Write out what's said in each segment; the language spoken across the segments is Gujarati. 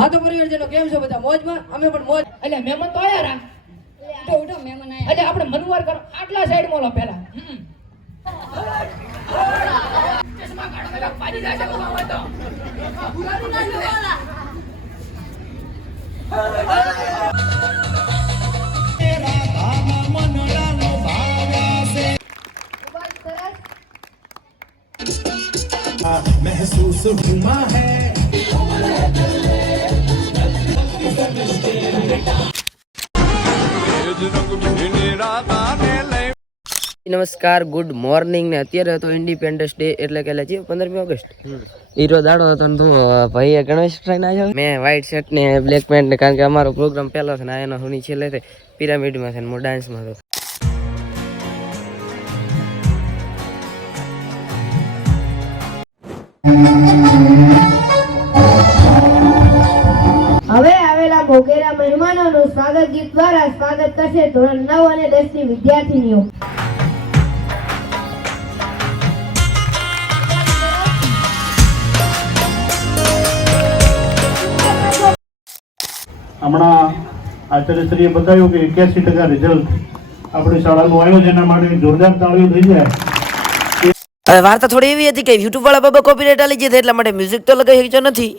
હા તો પરિવારજનો કેમ છો બધા મોજમાં અમે પણ મોજ એટલે મહેમાન તો આયા રા ઉઠો ઉઠો મહેમાન આયા એટલે આપણે મનવાર કરો આટલા સાઈડ મોલો પેલા હમ. ચશ્મા કાઢો પેલા પાજી જાય છે ઉભા હોય તો. महसूस हुआ है નમસ્કાર, ગુડ મોર્નિંગ ને અત્યારે તો ઇન્ડિપેન્ડન્સ ડે એટલે કે છે પંદરમી ઓગસ્ટ. હીરો દાડો હતો ને તું ભાઈએ ગણેશ ટ્રેન આવ્યો. મેં વ્હાઈટ શર્ટ ને બ્લેક પેન્ટ ને, કારણ કે અમારો પ્રોગ્રામ પહેલો છે ને એનો હુની છેલ્લે છે પિરામિડમાં છે ને, હું ડાન્સમાં હતો હવે આવેલા મહેમાનોનું સ્વાગત ગીત દ્વારા સ્વાગત કરશે ધોરણ નવ અને દસની વિદ્યાર્થીનીઓ. હમણાં આચાર્યશ્રીએ બતાવ્યું કે એક્યાસી ટકા રિઝલ્ટ આપણી શાળાનું આવ્યું જેના માટે જોરદાર તાળીઓ થઈ જાય. વાર્તા થોડી એવી હતી કે યુટ્યુબ વાળા બાબા કોપીરાઇટ આલી જશે એટલા માટે મ્યુઝિક તો લગાવી શક્યો નથી.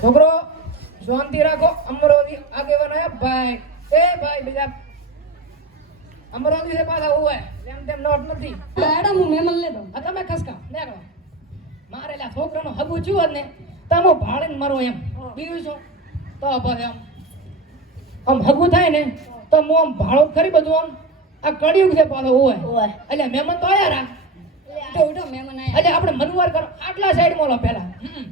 છોકરો શાંતિ રાખો. અમરોથી આગેવાન આયા ભાઈ. એ ભાઈ બીજા. અમરોથી છે પાછા હોય એમ તેમ નોટ નથી. મેડમ હું મેમલ લેતો આ તમે ખસકા. નીકળો. મારે લા છોકરાનો હગું છું ને તમો ભાળે ને મરો એમ. બીજું શું? તો બસ આમ આમ હગું થાય ને તો હું આમ ભાળો ખરી બધું આમ આ કળિયુગ છે પાછો હોય એટલે મહેમાન તો આયા રા ઉઠો ઉઠો મહેમાન આયા. એટલે આપણે મનવાર કરો. આટલા સાઈડ મોલો પેલા હમ.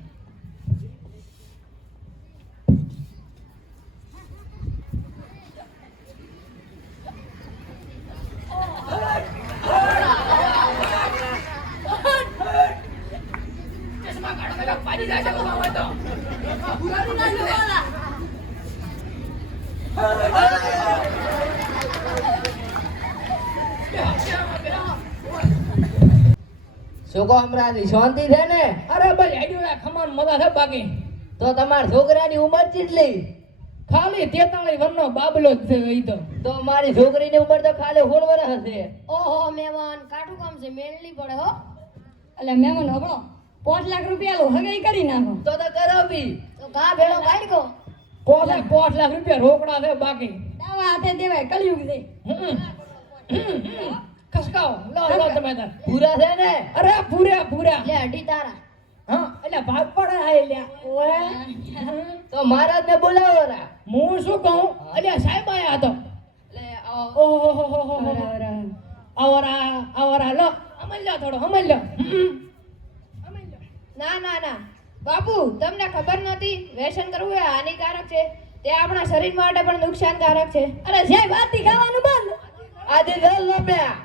ચશ્મા કાઢો પેલા પાજી જાય છે તો. શું કહો હમણાં શાંતિ છે ને? અરે ભાઈ આઈડિયો ખમણ મજા છે બાકી. તો તમારા છોકરાની ઉંમર કેટલી? ખાલી તેતાળી વર્ષનો બાબલો જ છે ઈ તો. તો મારી છોકરીની ઉંમર તો ખાલી સોળ વર્ષ હશે. ઓહો મહેમાન કાઠું કામ છે મેળલી પડે હો. એટલે મહેમાન હબળો પાંચ લાખ રૂપિયા લો હગાઈ કરી નાખો. તો તો કરાવી તો ઘા ભેળો કાઢ ગો પોતે લાખ રૂપિયા રોકડા છે બાકી. દવા હાથે દેવાય કળિયુગ છે. ખસકાવો લો લો તમે તાર પૂરા છે ને? અરે પૂરા પૂરા લે અઢી તારા. હા એટલે ભાગ પડે આ લ્યા ઓએ તો મહારાજ ને બોલાવો રા. હું શું કહું? અલ્યા સાહેબ આયા હતો. ઓહો આવરા આવરા લો. અમલ લો થોડો અમલ લો. ના ના ના. બાપુ તમને ખબર નથી વ્યસન કરવું એ હાનિકારક છે. તે આપણા શરીર માટે પણ નુકસાનકારક છે. અરે સાહેબ આથી ખાવાનું બંધ. આજે જલ લોપ્યા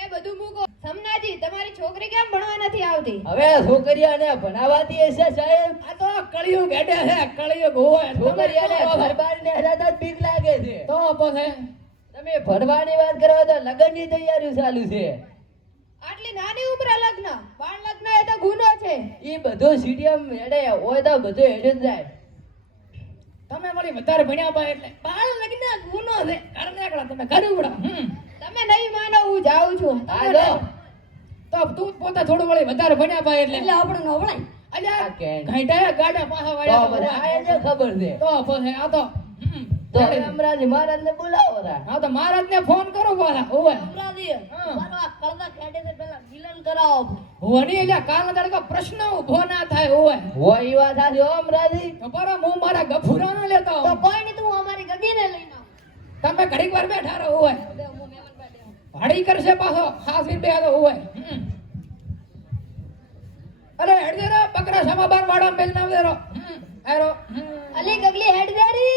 એ બધું મૂકો. સમનાજી તમારી છોકરી કેમ ભણવા નથી આવતી? હવે છોકરીઓને ભણાવાતી હશે સાહેબ. આ તો કળિયુગ હેડે છે કળિયુગ હોય છોકરીઓને ઘરબારને હરાતા જ બીક લાગે છે. તો પછી? તમે ભણવાની વાત કરો તો લગ્નની તૈયારી ચાલુ છે. આટલી નાની ઉંમરે લગ્ન. બાળ લગ્ન એ તો ગુનો છે. એ બધું સીડીએમ હેડે હોય તો બધો હેડે જ જાય. તમે વળી વધારે ભણ્યા પા એટલે. બાળ લગ્ન ગુનો છે. ઘર નીકળો તમે ઘર ઉડો તમે નહીં માનો હું જાઉં છું. જો. તો તું પોતે થોડું વળી વધારે ભણ્યા પા એટલે. એટલે આપણે નવળાય અલ્યા આ ગાડા પાછા વાળ્યા તો ખબર છે. તો આ તો. તો અમરાજી મહારાજ ને બોલાવો રા. હા તો મહારાજ ને ફોન કરો પાછા ઓવે હા. કળવા ખેડે છે પેલા મિલન કરાવો હોની એટલે કાલ તડકો પ્રશ્ન ઊભો ના થાય ઓવે હોય વાત સાચી હો અમરાજી. તો હું મારા ગફુરાનો લેતો તો કોઈ નહીં તું અમારી ગગીને લઈને આવ. તમે ઘડીક વાર બેઠા રહો ઓવે ભાડી કરશે પાછો ખાસ બે તો ઓવે અરે હેડ દે રે બકરા સમા બાર વાડા મેલ ના દે રો હેરો અલી ગગલી હેડ દેરી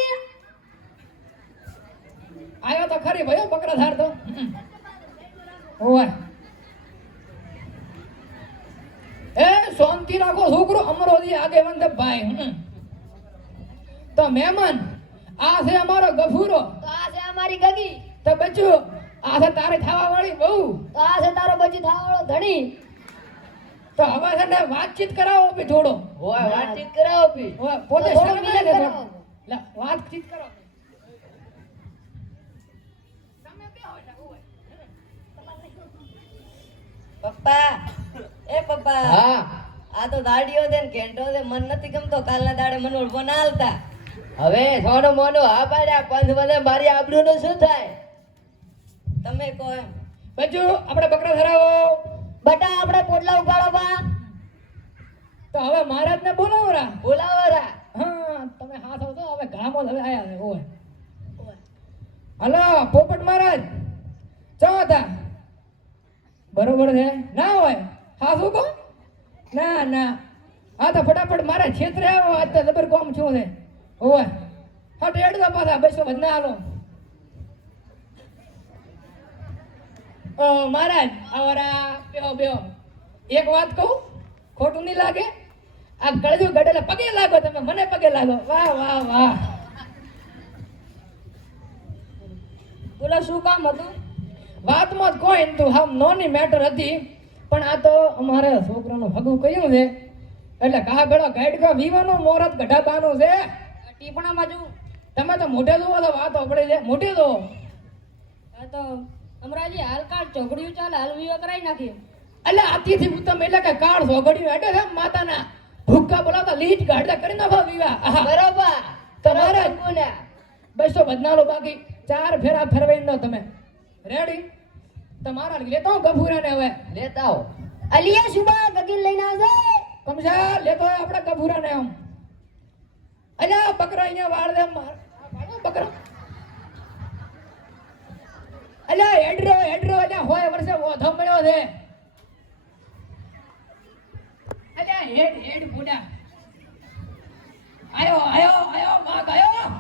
આયો તો ખરી ભાઈ બકરા ધાર તો. એ શાંતિ રાખો છોકરો અમર અમરોજી આગેવાન છે ભાઈ તો મહેમાન આ છે અમારો ગફુરો. તો આ છે અમારી ગગી. તો બચ્ચું આ છે તારે થાવા વાળી બહુ. તો આ છે તારો બચી થાવાળો ધણી. તો હવે છે ને વાતચીત કરાવો બી થોડો. હોય વાતચીત કરાવો પી હવે પોતે કરાવો. લે, વાતચીત કરો તમે બેહો એટલે હોય. પપ્પા એ પપ્પા હા. આ તો દાડીઓ છે ને ઘેંટો છે મન નથી ગમતો કાલના દાડે મને ઓળખો ના હાલતા. હવે થોડો મોનો હા પાડ્યા પંથ બધે મારી આબરૂ નું શું થાય? તમે કહો એમ. બચ્ચું આપણે બકરા ધરાવો. બટા આપણે પોટલા ઉગાડો બા. તો હવે મહારાજ ને બોલાવો રા બોલાવો રા હા તમે હાથ આવતો હવે ગામો હવે આયા છે ઓય. હલો પોપટ મહારાજ. ચો હતા બરોબર છે? ના હોય. હા, શું કહો? ના ના. હા, તો ફટાફટ મારે છેતરે આવો. આ તો જબર કોમ છું ને. હોય. હા દો પાછા, બસો, વધના હાલો. ઓ મહારાજ આવરા બેહો બેહો. એક વાત કહું? ખોટું નહીં લાગે? આ કળજુ ગડેલા પગે લાગો તમે, મને પગે લાગો. વાહ વાહ વાહ. બોલો, શું કામ હતું? વાતમાં જ કોઈ તો હમ નોની મેટર હતી. પણ આ તો અમારે છોકરાનું ભગું કહ્યું છે. એટલે કહા ભેળો ગાઈડ કા વીવાનું મોરત ગઢાબાનું છે. ટીપણામાં જો તમે તો મોઢે જુઓ તો વાત આપણે છે મોઢે જુઓ. આ તો અમરાજી હાલ કાર્ડ ચોકડીયું ચાલે હાલ વિવા કરાવી નાખી એટલે આથી ઉત્તમ એટલે કે કાળ સોગડ્યું એટલે છે માતાના. ભૂક્કા બોલાવતા લીટ ગાડતા કરી નાખો વીવા. બરોબર. તમારે કોને બસો બદનાલો બાકી. ચાર ફેરા ફેરવાઈ દો તમે. રેડી તમારા લેતો હું ગભુરાને હવે. લેતા આવો. અલિયા સુબા ગગીન લઈને આવજો. કમજા લેતો હોય આપણે ગભુરાને આમ. અલ્યા બકરા અહીંયા વાળ દે માર. બકરા. વાળો અલ્યા હેડરો હેડરો અલ્યા હોય વર્ષે ઓધો મળ્યો છે. અલ્યા હેડ હેડ બુડા. આયો આયો આયો વાઘ આયો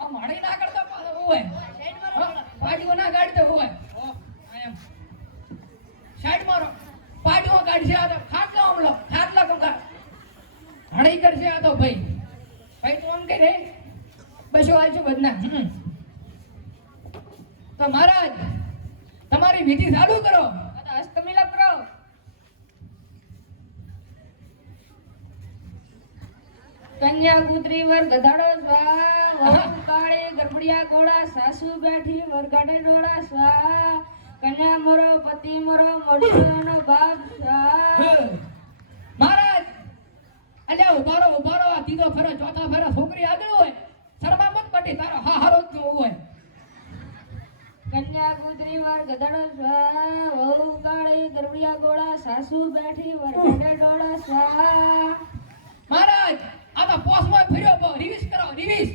આ માળી ના કરતો પાછો હોય હા, ગાડતો હોય. સાઈડ મારો. પાટીઓ કાઢશે આ તો. ખાટલો આ તો ભાઈ. ભાઈ તો કે રે બસો આલજો બદના. તો મહારાજ, તમારી વિધિ ચાલુ કરો. કન્યા કુતરી વર ગધાડો સ્વા કાળે ગરબડિયા ગોળા સાસુ બેઠી વરગાડે ડોળા સ્વા કન્યા મરો પતિ મરો મોઢુનો બાપ સ્વા મહારાજ અલ્યા ઉભારો ઉભારો આ ત્રીજો ફેરો ચોથો ફેરો. છોકરી આગળ હોય. શરમા મત પટી તારો હા હારો જ હોય. કન્યા કુતરી વર ગધાડો સ્વા વહુ કાળે ગરબડિયા ગોળા સાસુ બેઠી વરગાડે ડોળા સ્વા આ તો પોસ્ટમાં ફર્યો બહુ રિવીઝ કરો રિવીઝ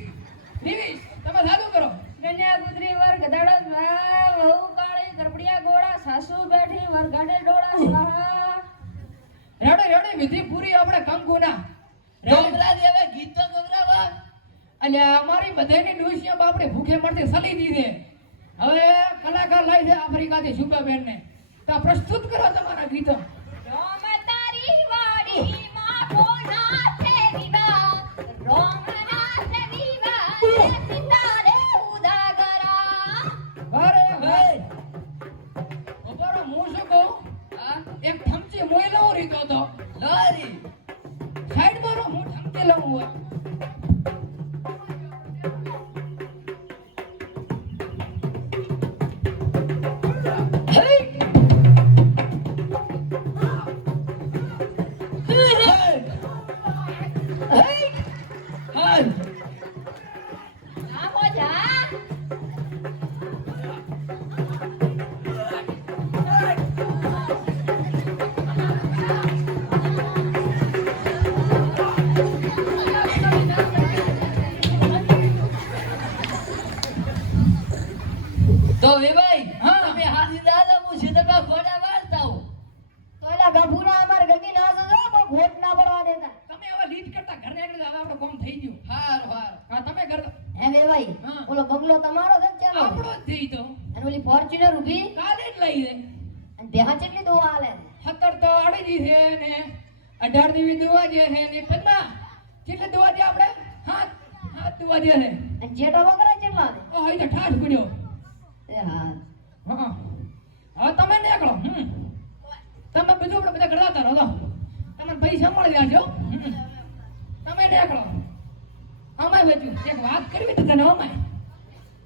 રિવીઝ તમે ચાલુ કરો. કન્યા કુતરી વર ગધાડો સ્વા વહુ કાળી ગરબડિયા ગોળા સાસુ બેઠી વરગાડે ડોળા સ્વાહા. રેડે રેડે વિધિ પૂરી આપણે કંકુના. ડોંગરા દેવે ગીત તો ગવરાવા અને અમારી બધાની ડોશિયા બાપડે ભૂખે મળતી સલી દીધે. હવે કલાકાર લાવી છે આફ્રિકાથી ને તો પ્રસ્તુત કરો તમારા ગીતો. hey. ઓલો બંગલો તમારો છે ચાલો આપણો જ થઈ તો. અને ઓલી ફોર્ચ્યુનર ઊભી? કાલે જ લઈ લે અને બેહા ચેટલી દોવા આલે હતર તો અડી છે ને અઢાર દીવી દોવા જે છે ને પદ્મા કેટલે દોવા દે આપણે હાથ હાથ દુવા દે છે. અને જેટો વગર કેટલા દે ઓ હોય તો ઠાઠ પડ્યો. એ હા. હા. હવે તમે નીકળો હમ. તમે બધું આપણે બધા કરતા રહો તો તમને પૈસા મળી જાજો. તમે નીકળો. અમાય બચ્યું એક વાત કરવી તો તને અમાય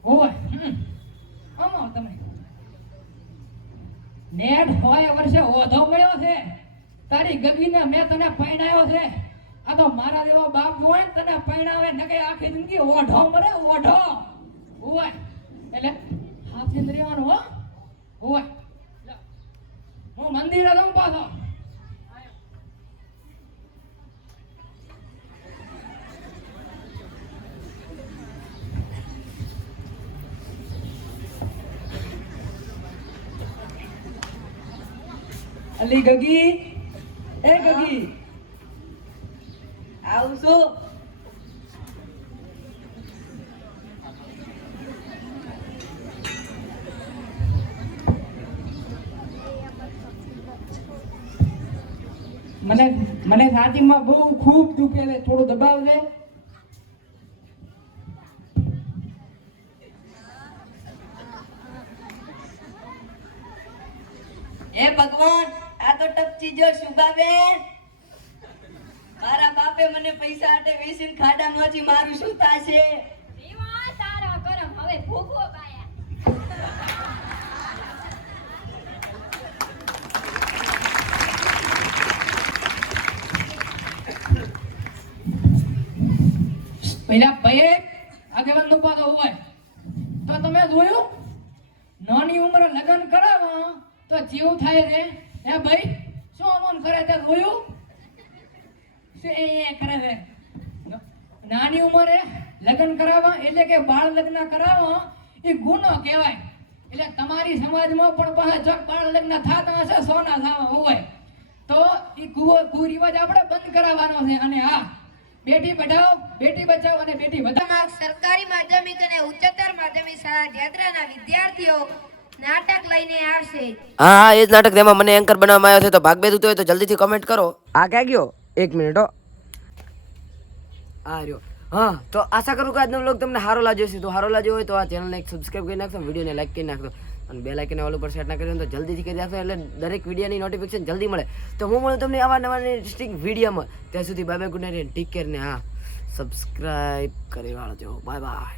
હોય. અમાવ તમે. વર્ષે ઓધો મળ્યો છે. તારી ગગીને મેં તને પૈણાયો છે. આ તો મારા જેવો બાપ હોય ને તને પૈણાવે નકે આખી જિંદગી ઓઢો મરે ઓઢો. હોય. એટલે હાથે રહેવાનું, હો. હોય. હું મંદિરે લઉં પાછો. અલી ગગી. એ ગગી. આવું મને મને છાતીમાં બહુ ખૂબ દુખે છે. થોડું દબાવજે. એ ભગવાન. આ તો ટપચી જો શુભાબેન મારા બાપે મને પૈસા આટે વેચીને ખાડા માંથી મારું શું થાશે? તારા કરમ હવે ભૂખો પેલા ભાઈએ ભાઈ આગેવાન નો પાછો હોય. તો તમે જોયું? નાની ઉંમરે લગ્ન કરાવો તો જેવું થાય છે હે ભાઈ, શું અમન કરે તે રોયું? શું એ કરે છે? નાની ઉંમરે લગ્ન કરાવવા, એટલે કે બાળ લગ્ન કરાવવા, એ ગુનો કહેવાય. એટલે તમારી સમાજમાં પણ પાછા જો બાળ લગ્ન થતા હશે, સોના થવા હોય, તો એ કુવો કુરિવાજ આપણે બંધ કરાવવાનો છે. અને હા, બેટી પઢાઓ, બેટી બચાવો અને બેટી વધાવો સરકારી માધ્યમિક અને ઉચ્ચતર માધ્યમિક શાળા જાત્રાના વિદ્યાર્થીઓ નાટક લઈને આવશે. હા હા એ જ નાટક તેમાં મને એન્કર બનાવવામાં આવ્યો છે તો ભાગ બે થતો હોય તો જલ્દીથી કમેન્ટ કરો. આ ક્યાં ગયો? એક મિનિટ હો. આ રહ્યો. હા તો આશા કરું કે આજનો વ્લોગ તમને સારો લાગ્યો છે તો સારો લાગ્યો હોય તો આ ચેનલને એક સબસ્ક્રાઇબ કરી નાખશો વિડીયોને લાઈક કરી નાખશો. અને બે લાઇકને ઓલ ઉપર સેટ ના કરી તો જલ્દીથી કરી નાખશો એટલે દરેક વિડીયોની નોટિફિકેશન જલ્દી મળે. તો હું મળું તમને આવા નવા ઇન્ટરેસ્ટિંગ વિડીયોમાં ત્યાં સુધી bye bye good night take care ને હા સબસ્ક્રાઇબ કરી વાળજો. Bye bye